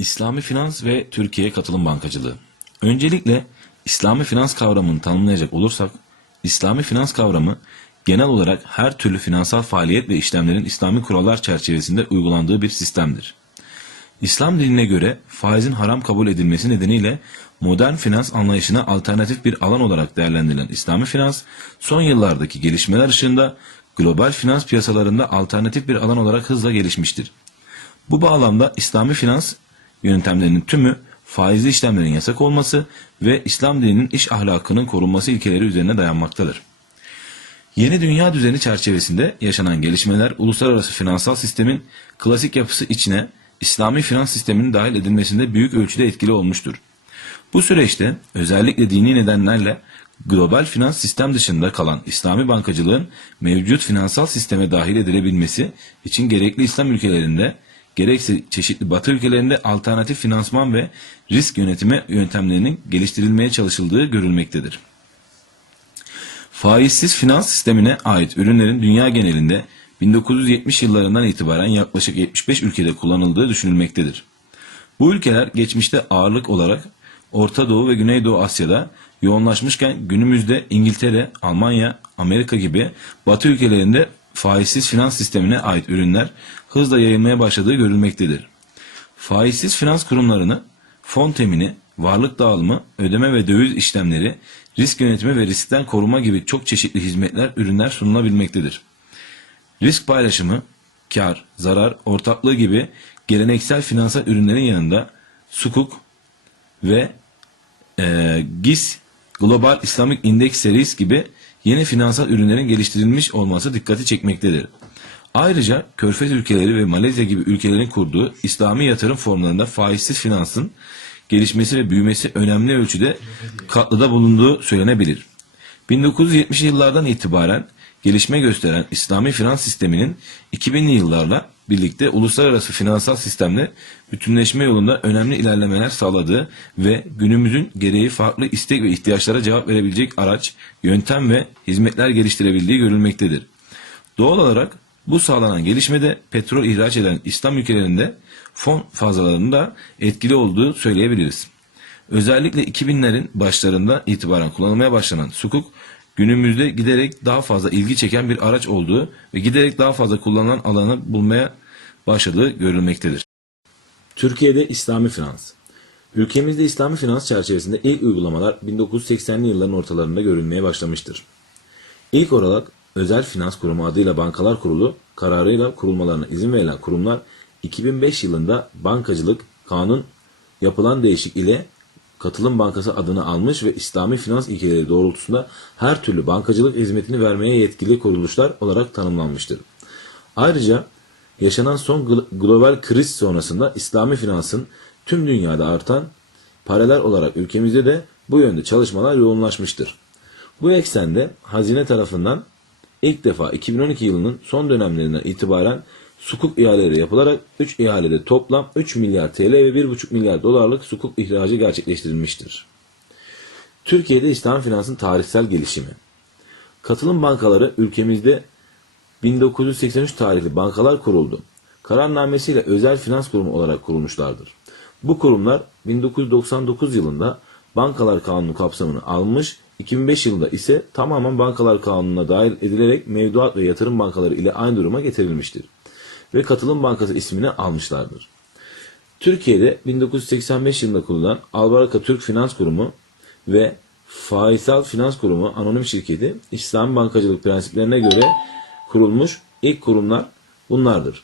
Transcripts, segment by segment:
İslami finans ve Türkiye katılım bankacılığı. Öncelikle İslami finans kavramını tanımlayacak olursak, İslami finans kavramı genel olarak her türlü finansal faaliyet ve işlemlerin İslami kurallar çerçevesinde uygulandığı bir sistemdir. İslam dinine göre faizin haram kabul edilmesi nedeniyle modern finans anlayışına alternatif bir alan olarak değerlendirilen İslami finans, son yıllardaki gelişmeler ışığında global finans piyasalarında alternatif bir alan olarak hızla gelişmiştir. Bu bağlamda İslami finans yöntemlerinin tümü faizli işlemlerin yasak olması ve İslam dininin iş ahlakının korunması ilkeleri üzerine dayanmaktadır. Yeni dünya düzeni çerçevesinde yaşanan gelişmeler uluslararası finansal sistemin klasik yapısı içine İslami finans sisteminin dahil edilmesinde büyük ölçüde etkili olmuştur. Bu süreçte özellikle dini nedenlerle global finans sistem dışında kalan İslami bankacılığın mevcut finansal sisteme dahil edilebilmesi için gerekli İslam ülkelerinde gerekse çeşitli Batı ülkelerinde alternatif finansman ve risk yönetimi yöntemlerinin geliştirilmeye çalışıldığı görülmektedir. Faizsiz finans sistemine ait ürünlerin dünya genelinde 1970 yıllarından itibaren yaklaşık 75 ülkede kullanıldığı düşünülmektedir. Bu ülkeler geçmişte ağırlık olarak Orta Doğu ve Güneydoğu Asya'da yoğunlaşmışken günümüzde İngiltere, Almanya, Amerika gibi Batı ülkelerinde faizsiz finans sistemine ait ürünler hızla yayılmaya başladığı görülmektedir. Faizsiz finans kurumlarını fon temini, varlık dağılımı, ödeme ve döviz işlemleri, risk yönetimi ve riskten koruma gibi çok çeşitli hizmetler, ürünler sunulabilmektedir. Risk paylaşımı, kar, zarar, ortaklığı gibi geleneksel finansal ürünlerin yanında sukuk ve e, GIS Global Islamic Index Series gibi yeni finansal ürünlerin geliştirilmiş olması dikkati çekmektedir. Ayrıca Körfez ülkeleri ve Malezya gibi ülkelerin kurduğu İslami yatırım formlarında faizsiz finansın gelişmesi ve büyümesi önemli ölçüde katkıda bulunduğu söylenebilir. 1970'li yıllardan itibaren gelişme gösteren İslami finans sisteminin 2000'li yıllarla birlikte uluslararası finansal sistemle bütünleşme yolunda önemli ilerlemeler sağladığı ve günümüzün gereği farklı istek ve ihtiyaçlara cevap verebilecek araç, yöntem ve hizmetler geliştirebildiği görülmektedir. Doğal olarak bu sağlanan gelişmede petrol ihraç eden İslam ülkelerinde fon fazlalarında etkili olduğu söyleyebiliriz. Özellikle 2000'lerin başlarında itibaren kullanılmaya başlanan sukuk günümüzde giderek daha fazla ilgi çeken bir araç olduğu ve giderek daha fazla kullanılan alanı bulmaya başladığı görülmektedir. Türkiye'de İslami finans Ülkemizde İslami finans çerçevesinde ilk uygulamalar 1980'li yılların ortalarında görülmeye başlamıştır. İlk olarak Özel Finans Kurumu adıyla Bankalar Kurulu kararıyla kurulmalarına izin verilen kurumlar 2005 yılında bankacılık kanun yapılan değişik ile Katılım Bankası adını almış ve İslami finans ilkeleri doğrultusunda her türlü bankacılık hizmetini vermeye yetkili kuruluşlar olarak tanımlanmıştır. Ayrıca yaşanan son gl- global kriz sonrasında İslami finansın tüm dünyada artan paralel olarak ülkemizde de bu yönde çalışmalar yoğunlaşmıştır. Bu eksende hazine tarafından ilk defa 2012 yılının son dönemlerinden itibaren sukuk ihaleleri yapılarak 3 ihalede toplam 3 milyar TL ve 1,5 milyar dolarlık sukuk ihracı gerçekleştirilmiştir. Türkiye'de İslam finansın tarihsel gelişimi. Katılım bankaları ülkemizde 1983 tarihli bankalar kuruldu. Kararnamesiyle özel finans kurumu olarak kurulmuşlardır. Bu kurumlar 1999 yılında Bankalar Kanunu kapsamını almış, 2005 yılında ise tamamen Bankalar Kanunu'na dahil edilerek mevduat ve yatırım bankaları ile aynı duruma getirilmiştir. Ve Katılım Bankası ismini almışlardır. Türkiye'de 1985 yılında kurulan Albaraka Türk Finans Kurumu ve Faysal Finans Kurumu anonim şirketi İslam bankacılık prensiplerine göre kurulmuş ilk kurumlar bunlardır.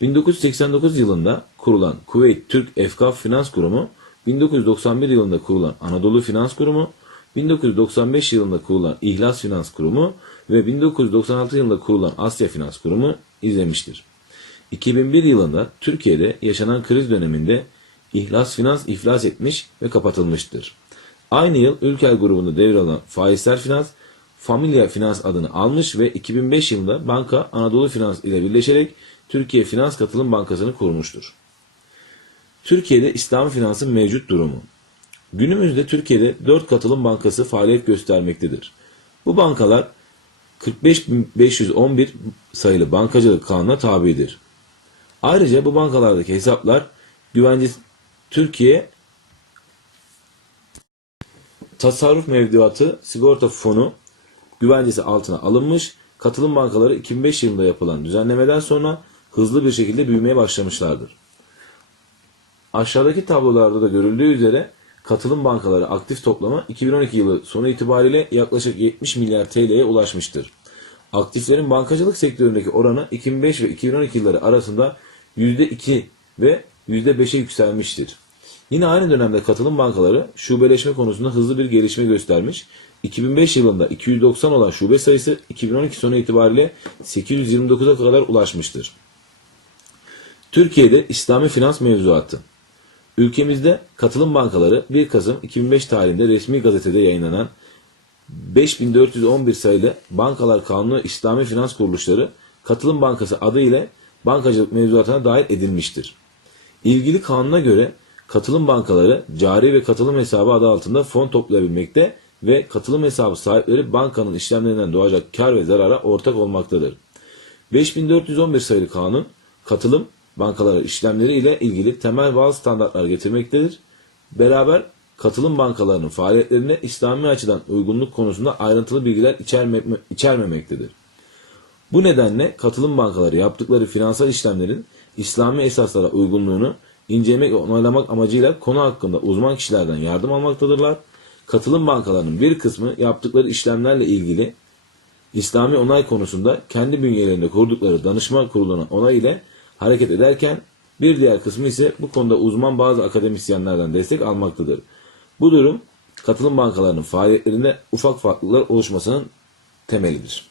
1989 yılında kurulan Kuveyt Türk Efkaf Finans Kurumu, 1991 yılında kurulan Anadolu Finans Kurumu, 1995 yılında kurulan İhlas Finans Kurumu ve 1996 yılında kurulan Asya Finans Kurumu izlemiştir. 2001 yılında Türkiye'de yaşanan kriz döneminde İhlas Finans iflas etmiş ve kapatılmıştır. Aynı yıl Ülker grubunda devralan Faizler Finans, Familya Finans adını almış ve 2005 yılında banka Anadolu Finans ile birleşerek Türkiye Finans Katılım Bankası'nı kurmuştur. Türkiye'de İslam finansın mevcut durumu. Günümüzde Türkiye'de 4 katılım bankası faaliyet göstermektedir. Bu bankalar 45.511 sayılı bankacılık kanuna tabidir. Ayrıca bu bankalardaki hesaplar güvence Türkiye tasarruf mevduatı sigorta fonu güvencesi altına alınmış. Katılım bankaları 2005 yılında yapılan düzenlemeden sonra hızlı bir şekilde büyümeye başlamışlardır. Aşağıdaki tablolarda da görüldüğü üzere katılım bankaları aktif toplama 2012 yılı sonu itibariyle yaklaşık 70 milyar TL'ye ulaşmıştır. Aktiflerin bankacılık sektöründeki oranı 2005 ve 2012 yılları arasında %2 ve %5'e yükselmiştir. Yine aynı dönemde katılım bankaları şubeleşme konusunda hızlı bir gelişme göstermiş. 2005 yılında 290 olan şube sayısı 2012 sonu itibariyle 829'a kadar ulaşmıştır. Türkiye'de İslami finans mevzuatı. Ülkemizde katılım bankaları 1 Kasım 2005 tarihinde resmi gazetede yayınlanan 5411 sayılı Bankalar Kanunu İslami Finans Kuruluşları Katılım Bankası adı ile bankacılık mevzuatına dahil edilmiştir. İlgili kanuna göre katılım bankaları cari ve katılım hesabı adı altında fon toplayabilmekte ve katılım hesabı sahipleri bankanın işlemlerinden doğacak kar ve zarara ortak olmaktadır. 5411 sayılı kanun katılım bankaları işlemleri ile ilgili temel bazı standartlar getirmektedir. Beraber katılım bankalarının faaliyetlerine İslami açıdan uygunluk konusunda ayrıntılı bilgiler içerme, içermemektedir. Bu nedenle katılım bankaları yaptıkları finansal işlemlerin İslami esaslara uygunluğunu incelemek ve onaylamak amacıyla konu hakkında uzman kişilerden yardım almaktadırlar. Katılım bankalarının bir kısmı yaptıkları işlemlerle ilgili İslami onay konusunda kendi bünyelerinde kurdukları danışma kuruluna onay ile hareket ederken bir diğer kısmı ise bu konuda uzman bazı akademisyenlerden destek almaktadır. Bu durum katılım bankalarının faaliyetlerinde ufak farklılıklar oluşmasının temelidir.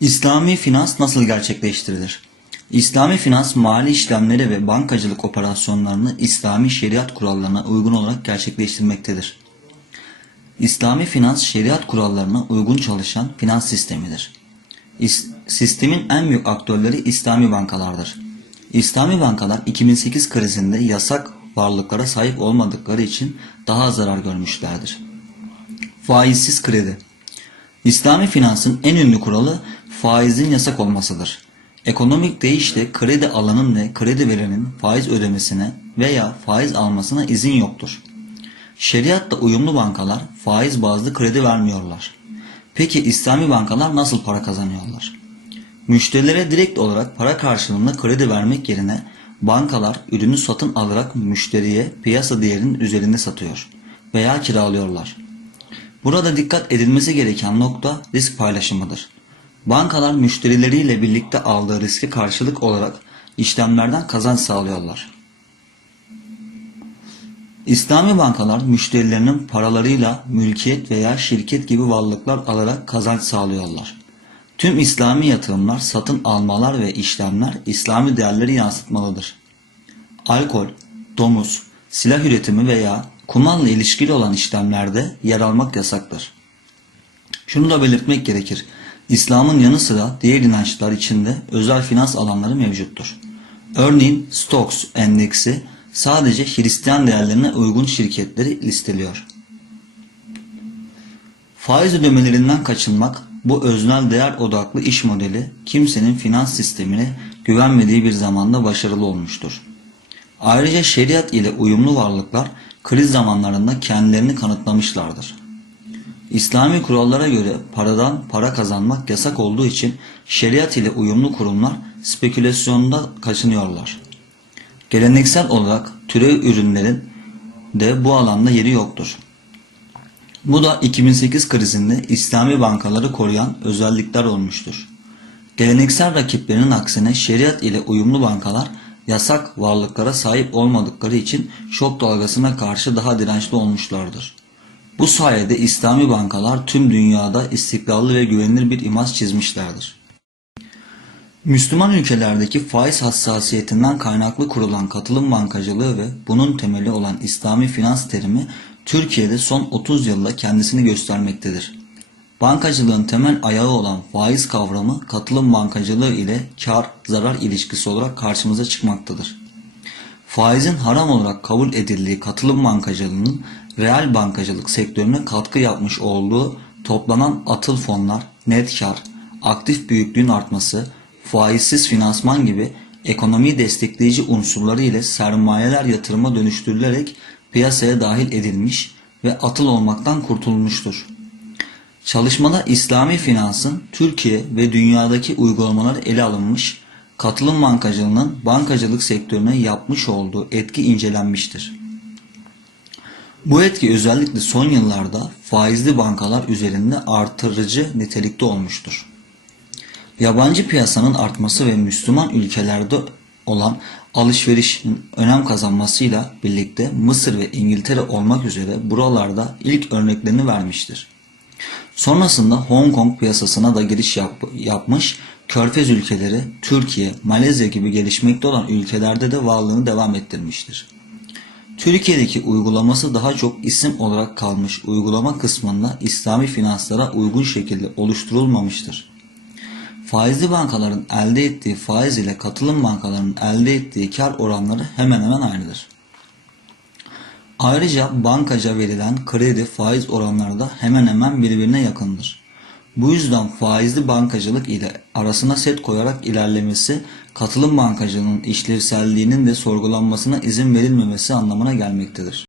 İslami finans nasıl gerçekleştirilir? İslami finans mali işlemleri ve bankacılık operasyonlarını İslami şeriat kurallarına uygun olarak gerçekleştirmektedir. İslami finans şeriat kurallarına uygun çalışan finans sistemidir. İs- sistemin en büyük aktörleri İslami bankalardır. İslami bankalar 2008 krizinde yasak varlıklara sahip olmadıkları için daha zarar görmüşlerdir. Faizsiz kredi İslami finansın en ünlü kuralı faizin yasak olmasıdır. Ekonomik deyişle kredi alanın ve kredi verenin faiz ödemesine veya faiz almasına izin yoktur. Şeriatla uyumlu bankalar faiz bazlı kredi vermiyorlar. Peki İslami bankalar nasıl para kazanıyorlar? Müşterilere direkt olarak para karşılığında kredi vermek yerine bankalar ürünü satın alarak müşteriye piyasa değerinin üzerinde satıyor veya kiralıyorlar. Burada dikkat edilmesi gereken nokta risk paylaşımıdır. Bankalar müşterileriyle birlikte aldığı riske karşılık olarak işlemlerden kazanç sağlıyorlar. İslami bankalar müşterilerinin paralarıyla mülkiyet veya şirket gibi varlıklar alarak kazanç sağlıyorlar. Tüm İslami yatırımlar, satın almalar ve işlemler İslami değerleri yansıtmalıdır. Alkol, domuz, silah üretimi veya kumalla ilişkili olan işlemlerde yer almak yasaktır. Şunu da belirtmek gerekir. İslam'ın yanı sıra diğer inançlar içinde özel finans alanları mevcuttur. Örneğin Stocks endeksi sadece Hristiyan değerlerine uygun şirketleri listeliyor. Faiz ödemelerinden kaçınmak bu öznel değer odaklı iş modeli kimsenin finans sistemine güvenmediği bir zamanda başarılı olmuştur. Ayrıca şeriat ile uyumlu varlıklar kriz zamanlarında kendilerini kanıtlamışlardır. İslami kurallara göre paradan para kazanmak yasak olduğu için şeriat ile uyumlu kurumlar spekülasyonda kaçınıyorlar. Geleneksel olarak türev ürünlerin de bu alanda yeri yoktur. Bu da 2008 krizinde İslami bankaları koruyan özellikler olmuştur. Geleneksel rakiplerinin aksine şeriat ile uyumlu bankalar yasak varlıklara sahip olmadıkları için şok dalgasına karşı daha dirençli olmuşlardır. Bu sayede İslami bankalar tüm dünyada istikrarlı ve güvenilir bir imaj çizmişlerdir. Müslüman ülkelerdeki faiz hassasiyetinden kaynaklı kurulan katılım bankacılığı ve bunun temeli olan İslami finans terimi Türkiye'de son 30 yılda kendisini göstermektedir. Bankacılığın temel ayağı olan faiz kavramı katılım bankacılığı ile kar zarar ilişkisi olarak karşımıza çıkmaktadır. Faizin haram olarak kabul edildiği katılım bankacılığının reel bankacılık sektörüne katkı yapmış olduğu toplanan atıl fonlar, net kar, aktif büyüklüğün artması, faizsiz finansman gibi ekonomiyi destekleyici unsurları ile sermayeler yatırıma dönüştürülerek piyasaya dahil edilmiş ve atıl olmaktan kurtulmuştur. Çalışmada İslami finansın Türkiye ve dünyadaki uygulamaları ele alınmış, katılım bankacılığının bankacılık sektörüne yapmış olduğu etki incelenmiştir. Bu etki özellikle son yıllarda faizli bankalar üzerinde artırıcı nitelikte olmuştur. Yabancı piyasanın artması ve Müslüman ülkelerde olan alışverişin önem kazanmasıyla birlikte Mısır ve İngiltere olmak üzere buralarda ilk örneklerini vermiştir. Sonrasında Hong Kong piyasasına da giriş yap- yapmış, Körfez ülkeleri, Türkiye, Malezya gibi gelişmekte olan ülkelerde de varlığını devam ettirmiştir. Türkiye'deki uygulaması daha çok isim olarak kalmış uygulama kısmında İslami finanslara uygun şekilde oluşturulmamıştır. Faizli bankaların elde ettiği faiz ile katılım bankalarının elde ettiği kar oranları hemen hemen aynıdır. Ayrıca bankaca verilen kredi faiz oranları da hemen hemen birbirine yakındır. Bu yüzden faizli bankacılık ile arasına set koyarak ilerlemesi katılım bankacılığının işlevselliğinin de sorgulanmasına izin verilmemesi anlamına gelmektedir.